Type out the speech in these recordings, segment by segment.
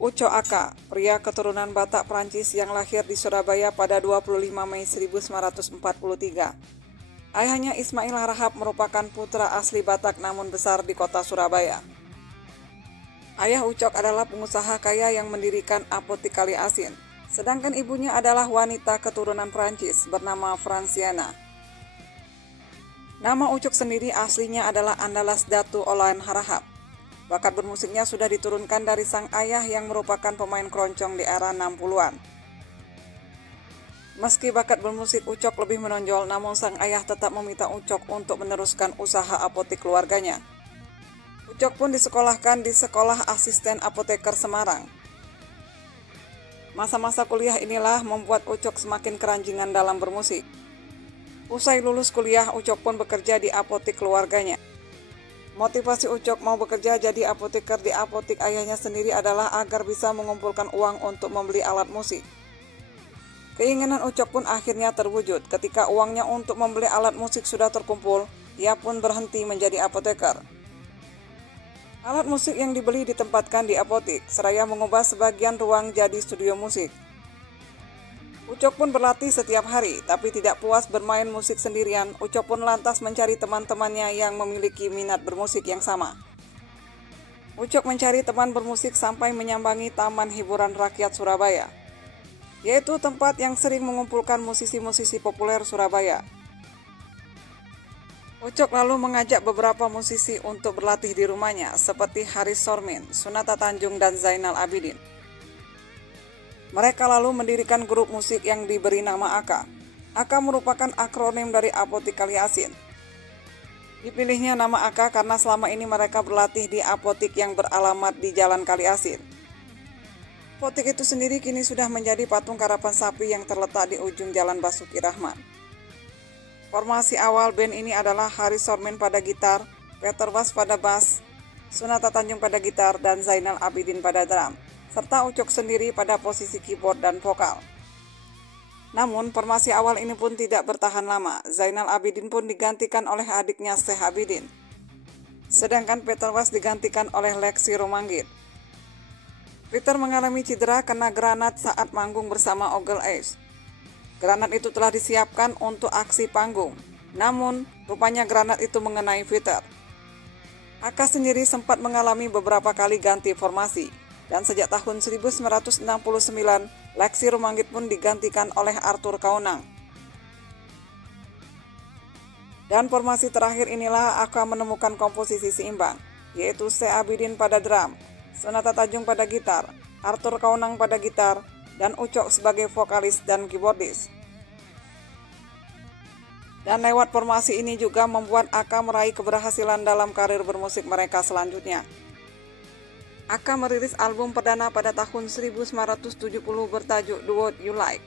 Ucok Aka, pria keturunan Batak Prancis yang lahir di Surabaya pada 25 Mei 1943. Ayahnya Ismail Harahap merupakan putra asli Batak namun besar di kota Surabaya. Ayah Ucok adalah pengusaha kaya yang mendirikan apotik Kali Asin, sedangkan ibunya adalah wanita keturunan Prancis bernama Franciana. Nama Ucok sendiri aslinya adalah Andalas Datu Olayan Harahap. Bakat bermusiknya sudah diturunkan dari sang ayah yang merupakan pemain keroncong di era 60-an. Meski bakat bermusik Ucok lebih menonjol, namun sang ayah tetap meminta Ucok untuk meneruskan usaha apotik keluarganya. Ucok pun disekolahkan di Sekolah Asisten Apoteker Semarang. Masa-masa kuliah inilah membuat Ucok semakin keranjingan dalam bermusik. Usai lulus kuliah, Ucok pun bekerja di apotik keluarganya. Motivasi Ucok mau bekerja jadi apoteker di apotik ayahnya sendiri adalah agar bisa mengumpulkan uang untuk membeli alat musik. Keinginan Ucok pun akhirnya terwujud. Ketika uangnya untuk membeli alat musik sudah terkumpul, ia pun berhenti menjadi apoteker. Alat musik yang dibeli ditempatkan di apotik, seraya mengubah sebagian ruang jadi studio musik. Ucok pun berlatih setiap hari, tapi tidak puas bermain musik sendirian, Ucok pun lantas mencari teman-temannya yang memiliki minat bermusik yang sama. Ucok mencari teman bermusik sampai menyambangi Taman Hiburan Rakyat Surabaya, yaitu tempat yang sering mengumpulkan musisi-musisi populer Surabaya. Ucok lalu mengajak beberapa musisi untuk berlatih di rumahnya, seperti Haris Sormin, Sunata Tanjung, dan Zainal Abidin. Mereka lalu mendirikan grup musik yang diberi nama Aka. Aka merupakan akronim dari Apotik Kali Asin. Dipilihnya nama Aka karena selama ini mereka berlatih di apotik yang beralamat di Jalan Kali Asin. Apotik itu sendiri kini sudah menjadi patung karapan sapi yang terletak di ujung Jalan Basuki Rahmat. Formasi awal band ini adalah Haris Sormin pada gitar, Peter Was pada bass, Sunata Tanjung pada gitar, dan Zainal Abidin pada drum, serta Ucok sendiri pada posisi keyboard dan vokal. Namun, formasi awal ini pun tidak bertahan lama. Zainal Abidin pun digantikan oleh adiknya Syekh Abidin. Sedangkan Peter Was digantikan oleh Lexi Romanggit. Peter mengalami cedera kena granat saat manggung bersama Ogel Ace. Granat itu telah disiapkan untuk aksi panggung. Namun, rupanya granat itu mengenai Peter. Aka sendiri sempat mengalami beberapa kali ganti formasi. Dan sejak tahun 1969, Lexi Romanggit pun digantikan oleh Arthur Kaunang. Dan formasi terakhir inilah akan menemukan komposisi seimbang, yaitu Syekh Abidin pada drum, Sunata Tanjung pada gitar, Arthur Kaunang pada gitar, dan Ucok sebagai vokalis dan keyboardis. Dan lewat formasi ini juga membuat Aka meraih keberhasilan dalam karir bermusik mereka selanjutnya. Aka merilis album perdana pada tahun 1970 bertajuk The Word You Like.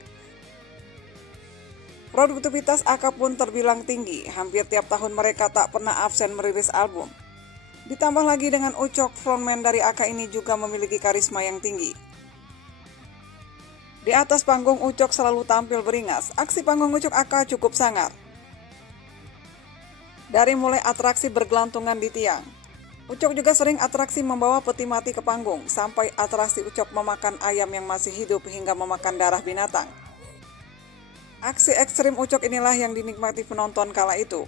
Produktivitas Aka pun terbilang tinggi, hampir tiap tahun mereka tak pernah absen merilis album. Ditambah lagi dengan Ucok, frontman dari Aka ini juga memiliki karisma yang tinggi. Di atas panggung Ucok selalu tampil beringas, aksi panggung Ucok Aka cukup sangar. Dari mulai atraksi bergelantungan di tiang, Ucok juga sering atraksi membawa peti mati ke panggung, sampai atraksi Ucok memakan ayam yang masih hidup hingga memakan darah binatang. Aksi ekstrim Ucok inilah yang dinikmati penonton kala itu.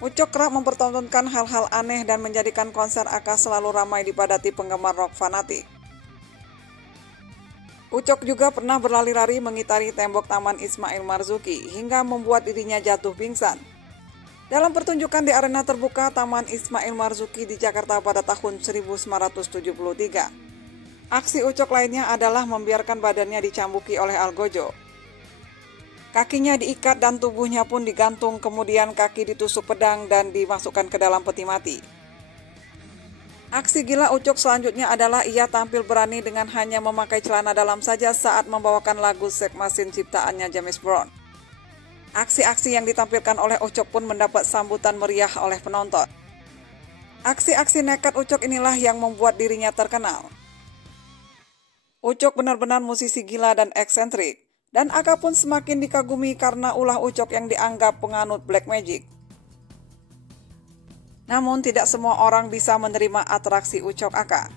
Ucok kerap mempertontonkan hal-hal aneh dan menjadikan konser Aka selalu ramai dipadati penggemar rock fanatik. Ucok juga pernah berlari-lari mengitari tembok Taman Ismail Marzuki hingga membuat dirinya jatuh pingsan. Dalam pertunjukan di arena terbuka Taman Ismail Marzuki di Jakarta pada tahun 1973. Aksi Ucok lainnya adalah membiarkan badannya dicambuki oleh algojo. Kakinya diikat dan tubuhnya pun digantung, kemudian kaki ditusuk pedang dan dimasukkan ke dalam peti mati. Aksi gila Ucok selanjutnya adalah ia tampil berani dengan hanya memakai celana dalam saja saat membawakan lagu Sex Machine ciptaannya James Brown. Aksi-aksi yang ditampilkan oleh Ucok pun mendapat sambutan meriah oleh penonton. Aksi-aksi nekat Ucok inilah yang membuat dirinya terkenal. Ucok benar-benar musisi gila dan eksentrik, dan Aka pun semakin dikagumi karena ulah Ucok yang dianggap penganut black magic. Namun tidak semua orang bisa menerima atraksi Ucok Aka.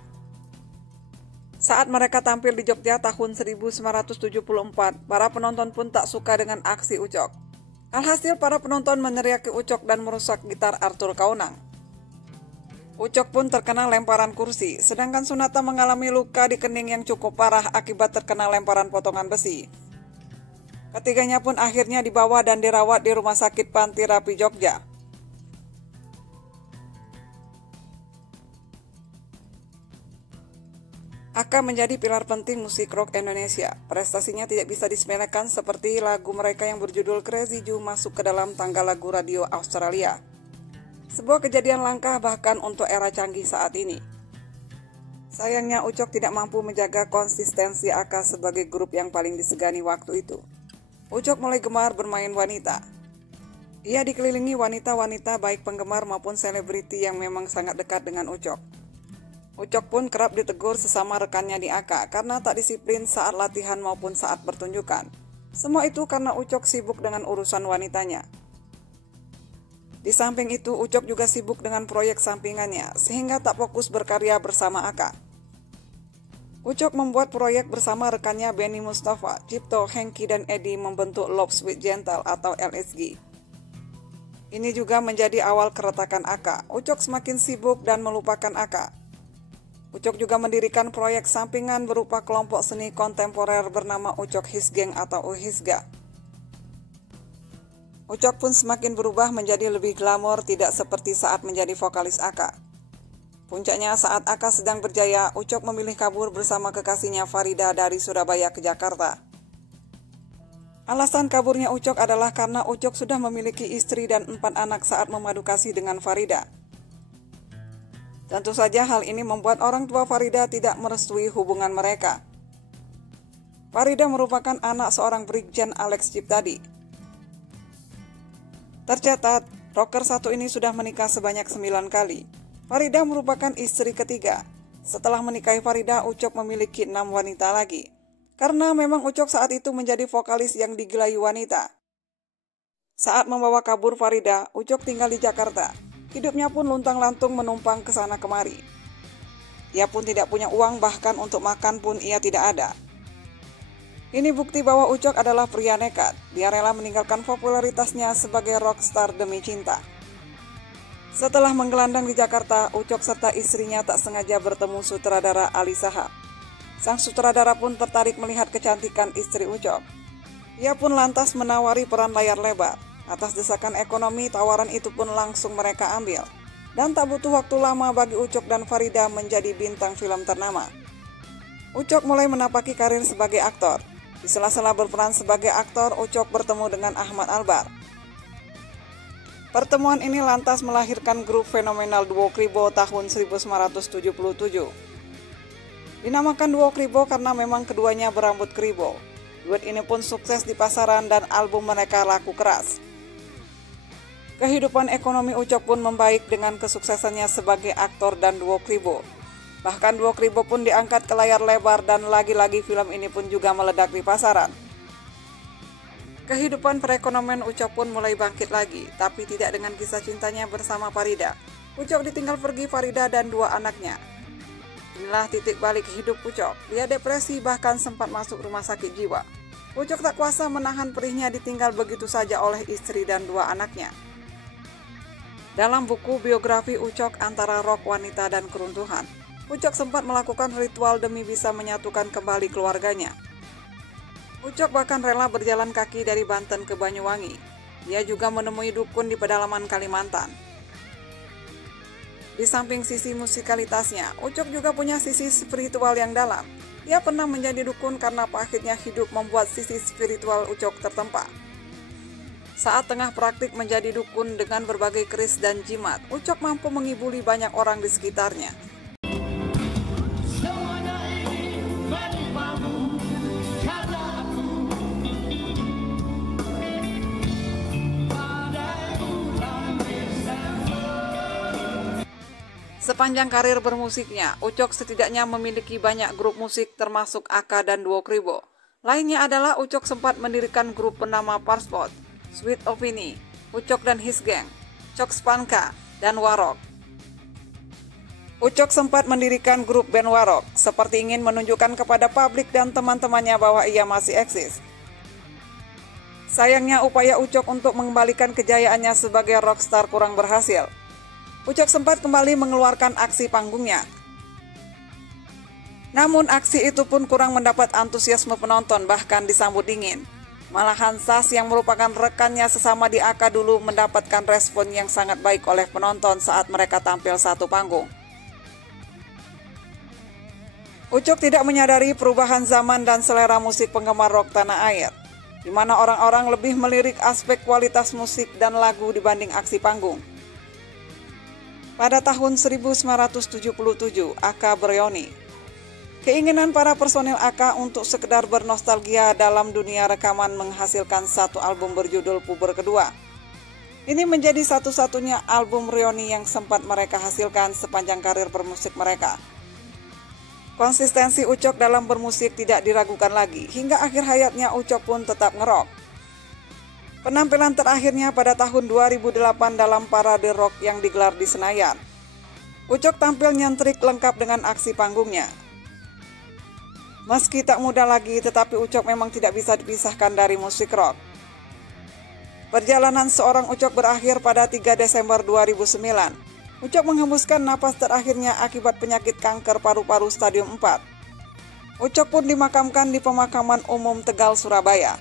Saat mereka tampil di Jogja tahun 1974, para penonton pun tak suka dengan aksi Ucok. Alhasil para penonton meneriaki Ucok dan merusak gitar Arthur Kaunang. Ucok pun terkena lemparan kursi, sedangkan Sunata mengalami luka di kening yang cukup parah akibat terkena lemparan potongan besi. Ketiganya pun akhirnya dibawa dan dirawat di Rumah Sakit Panti Rapi Jogja. Aka menjadi pilar penting musik rock Indonesia. Prestasinya tidak bisa disepelekan seperti lagu mereka yang berjudul Crazy Ju masuk ke dalam tangga lagu radio Australia. Sebuah kejadian langka bahkan untuk era canggih saat ini. Sayangnya Ucok tidak mampu menjaga konsistensi Aka sebagai grup yang paling disegani waktu itu. Ucok mulai gemar bermain wanita. Ia dikelilingi wanita-wanita baik penggemar maupun selebriti yang memang sangat dekat dengan Ucok. Ucok pun kerap ditegur sesama rekannya di Aka karena tak disiplin saat latihan maupun saat pertunjukan. Semua itu karena Ucok sibuk dengan urusan wanitanya. Di samping itu, Ucok juga sibuk dengan proyek sampingannya sehingga tak fokus berkarya bersama Aka. Ucok membuat proyek bersama rekannya Benny Mustafa, Cipto, Hengki, dan Edi membentuk Love Sweet Gentle atau LSG. Ini juga menjadi awal keretakan Aka. Ucok semakin sibuk dan melupakan Aka. Ucok juga mendirikan proyek sampingan berupa kelompok seni kontemporer bernama Ucok Hisgeng atau Uhisga. Ucok pun semakin berubah menjadi lebih glamor, tidak seperti saat menjadi vokalis Aka. Puncaknya saat Aka sedang berjaya, Ucok memilih kabur bersama kekasihnya Farida dari Surabaya ke Jakarta. Alasan kaburnya Ucok adalah karena Ucok sudah memiliki istri dan 4 anak saat memadu kasih dengan Farida. Tentu saja hal ini membuat orang tua Farida tidak merestui hubungan mereka. Farida merupakan anak seorang Brigjen Alex Ciptadi. Tercatat, rocker satu ini sudah menikah sebanyak 9 kali. Farida merupakan istri ketiga. Setelah menikahi Farida, Ucok memiliki 6 wanita lagi. Karena memang Ucok saat itu menjadi vokalis yang digilai wanita. Saat membawa kabur Farida, Ucok tinggal di Jakarta. Hidupnya pun luntang-lantung menumpang ke sana kemari. Ia pun tidak punya uang, bahkan untuk makan pun ia tidak ada. Ini bukti bahwa Ucok adalah pria nekat. Dia rela meninggalkan popularitasnya sebagai rockstar demi cinta. Setelah menggelandang di Jakarta, Ucok serta istrinya tak sengaja bertemu sutradara Ali Shahab. Sang sutradara pun tertarik melihat kecantikan istri Ucok. Ia pun lantas menawari peran layar lebar. Atas desakan ekonomi, tawaran itu pun langsung mereka ambil. Dan tak butuh waktu lama bagi Ucok dan Farida menjadi bintang film ternama. Ucok mulai menapaki karir sebagai aktor. Di sela-sela berperan sebagai aktor, Ucok bertemu dengan Ahmad Albar. Pertemuan ini lantas melahirkan grup fenomenal Duo Kribo tahun 1977. Dinamakan Duo Kribo karena memang keduanya berambut kribo. Duet ini pun sukses di pasaran dan album mereka laku keras. Kehidupan ekonomi Ucok pun membaik dengan kesuksesannya sebagai aktor dan Duo Kribo. Bahkan Duo Kribo pun diangkat ke layar lebar dan lagi-lagi film ini pun juga meledak di pasaran. Kehidupan perekonomian Ucok pun mulai bangkit lagi, tapi tidak dengan kisah cintanya bersama Farida. Ucok ditinggal pergi Farida dan 2 anaknya. Inilah titik balik hidup Ucok. Dia depresi bahkan sempat masuk rumah sakit jiwa. Ucok tak kuasa menahan perihnya ditinggal begitu saja oleh istri dan 2 anaknya. Dalam buku biografi Ucok Antara Rock, Wanita, dan Keruntuhan, Ucok sempat melakukan ritual demi bisa menyatukan kembali keluarganya. Ucok bahkan rela berjalan kaki dari Banten ke Banyuwangi. Dia juga menemui dukun di pedalaman Kalimantan. Di samping sisi musikalitasnya, Ucok juga punya sisi spiritual yang dalam. Ia pernah menjadi dukun karena pahitnya hidup membuat sisi spiritual Ucok tertempa. Saat tengah praktik menjadi dukun dengan berbagai keris dan jimat, Ucok mampu menghiburi banyak orang di sekitarnya. Sepanjang karir bermusiknya, Ucok setidaknya memiliki banyak grup musik termasuk Aka dan Duo Kribo. Lainnya adalah Ucok sempat mendirikan grup bernama Parspot, Sweet Opini, Ucok dan His Gang, Cok Spanka, dan Warok. Ucok sempat mendirikan grup band Warok, seperti ingin menunjukkan kepada publik dan teman-temannya bahwa ia masih eksis. Sayangnya upaya Ucok untuk mengembalikan kejayaannya sebagai rockstar kurang berhasil. Ucok sempat kembali mengeluarkan aksi panggungnya. Namun aksi itu pun kurang mendapat antusiasme penonton, bahkan disambut dingin. Malahan Sas yang merupakan rekannya sesama di AK dulu mendapatkan respon yang sangat baik oleh penonton saat mereka tampil satu panggung. Ucok tidak menyadari perubahan zaman dan selera musik penggemar rock tanah air, di mana orang-orang lebih melirik aspek kualitas musik dan lagu dibanding aksi panggung. Pada tahun 1977, AK bereuni. Keinginan para personil AK untuk sekedar bernostalgia dalam dunia rekaman menghasilkan satu album berjudul Puber Kedua. Ini menjadi satu-satunya album reuni yang sempat mereka hasilkan sepanjang karir bermusik mereka. Konsistensi Ucok dalam bermusik tidak diragukan lagi, hingga akhir hayatnya Ucok pun tetap ngerok. Penampilan terakhirnya pada tahun 2008 dalam parade rock yang digelar di Senayan. Ucok tampil nyentrik lengkap dengan aksi panggungnya. Meski tak muda lagi, tetapi Ucok memang tidak bisa dipisahkan dari musik rock. Perjalanan seorang Ucok berakhir pada 3 Desember 2009. Ucok menghembuskan napas terakhirnya akibat penyakit kanker paru-paru stadium 4. Ucok pun dimakamkan di pemakaman umum Tegal, Surabaya.